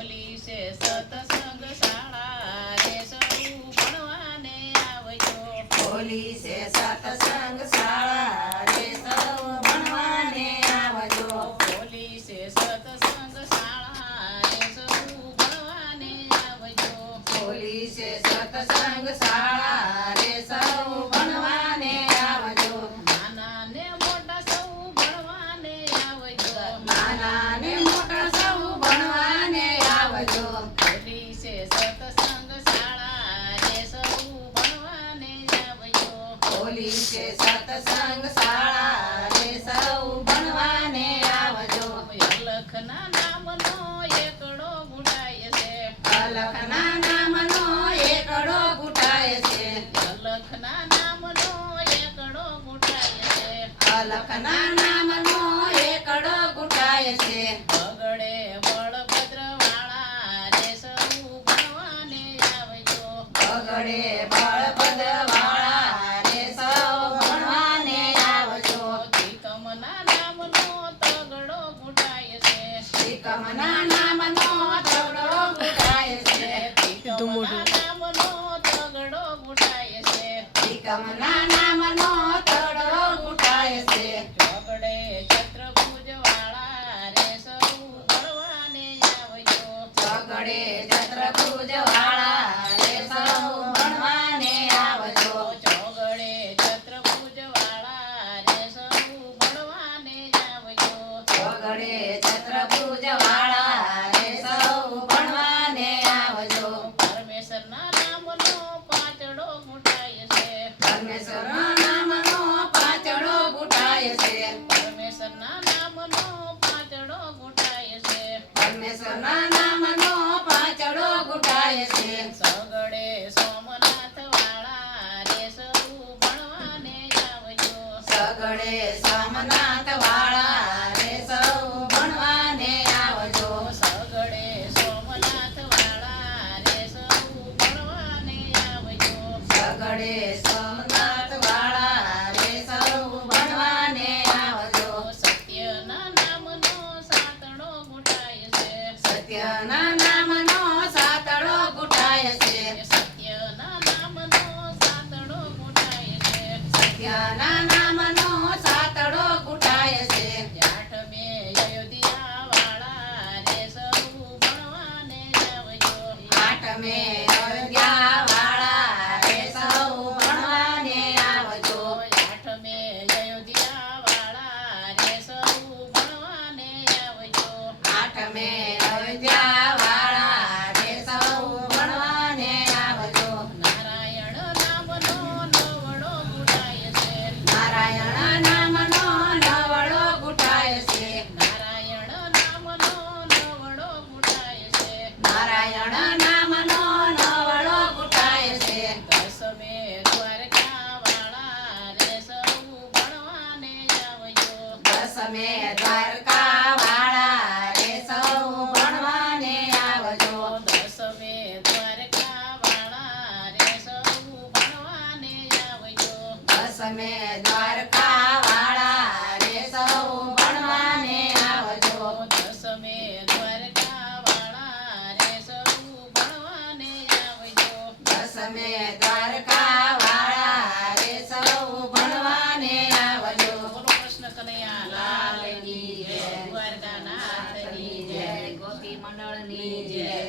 ખોલી છે સત્સંગ શાળા રે સૌ ભણવાને આવજો. ખોલી છે સત્સંગ શાળા રે સૌ ભણવાને આવજો. ખોલી છે સત્સંગ શાળા રે સૌ ભણવાને આવજો. ખોલી છે સત્સંગ શાળા રે સૌ ભણવાને આવજો. નાના ને મોટા સૌ ભણવાને આવજો. નાના ને મોટા સૌ ભણવાને આવજો. ખોલી છે સત્સંગ શાળા રે સૌ ભણવાને આવજો. ખોલી છે સત્સંગ શાળા રે સૌ ભણવાને આવજો. અલખના નામનો એકડો ગુડાય છે. અલખના નામનો એકડો ઘૂંટાય છે. અલખના નામનો એકડો ગુડાય છે. અલખના નામનો એકડો ઘૂંટાય છે. પગડે બળભદ્રવાળા રે સૌ ભણવાને આવજો. પગડે બળભદ્રવાળા રે સૌ ભણવાને આવજો. ત્રિકમના નામનો તગડો ગુડાય છે. ત્રિકમના નામનો તગડો ઘૂંટાય છે. ત્રિકમના નામનો તગડો ગુડાય છે. ત્રિકમના નામનો તગડો ઘૂંટાય છે. ચોગડે ચતુર્ભુજવાળા રે સૌ ભણવાને આવજો. પગડે ચતુર્ભુજવાળા રે સૌ ભણવાને આવજો. ચોગડે ચતુર્ભુજવાળા રે સૌ ભણવાને આવજો. પગડે ચતુર્ભુજવાળા રે સૌ ભણવાને આવજો. પરમેશ્વરના નામનો પાંચડો ગુંટાય છે. પરમેશ્વરના નામનો પાંચડો ઘૂંટાય છે. પરમેશ્વરના નામનો પાંચડો ગુંટાય છે. પરમેશ્વરના નામનો પાંચડો ઘૂંટાય છે. સગડે સોમનાથવાળા રે સૌ ભણવાને આવજો. સગડે સોમનાથવાળા રે સૌ ભણવાને આવજો. સગડે સોમનાથવાળા રે સૌ ભણવાને આવજો. સગડે સોમનાથવાળા રે સૌ ભણવાને આવજો. સત્યના નામનો સાતડો ગુંટાય છે. સત્યના નામનો સાતડો ઘૂંટાય છે. સત્યના નામનો સાતડો ગુંટાય છે. સત્યના નામનો સાતડો ઘૂંટાય છે. આઠમે અયોધ્યાવાળા રે સૌ ભણવાને આવજો. આઠમે અયોધ્યાવાળા રે સૌ ભણવાને આવજો. આઠમે અયોધ્યાવાળા રે સૌ ભણવાને આવજો. આઠમે અયોધ્યાવાળા રે સૌ ભણવાને આવજો. નારાયણ નામનો નવડો ગુંટાય છે. નારાયણ નામનો નવડો ઘૂંટાય છે. નારાયણ નામનો નવડો ગુંટાય છે. નારાયણ નામનો નવડો ઘૂંટાય છે. દસમે દ્વારકાવાળા રે સૌ ભણવાને આવજો. દસમે દ્વારકાવાળા રે સૌ ભણવાને આવજો. દસમે દ્વારકાવાળા રે સૌ ભણવાને આવજો. દસમે દ્વારકાવાળા રે સૌ ભણવાને આવજો. દસમે દ્વારકાવાળા રે સૌ ભણવાને આવજો. દસમે દ્વારકાવાળા રે સૌ ભણવાને આવજો. બોલો કૃષ્ણ કનૈયા લાલ કી જય, દ્વારકાનાથની જય, ગોપી મંડળની જય.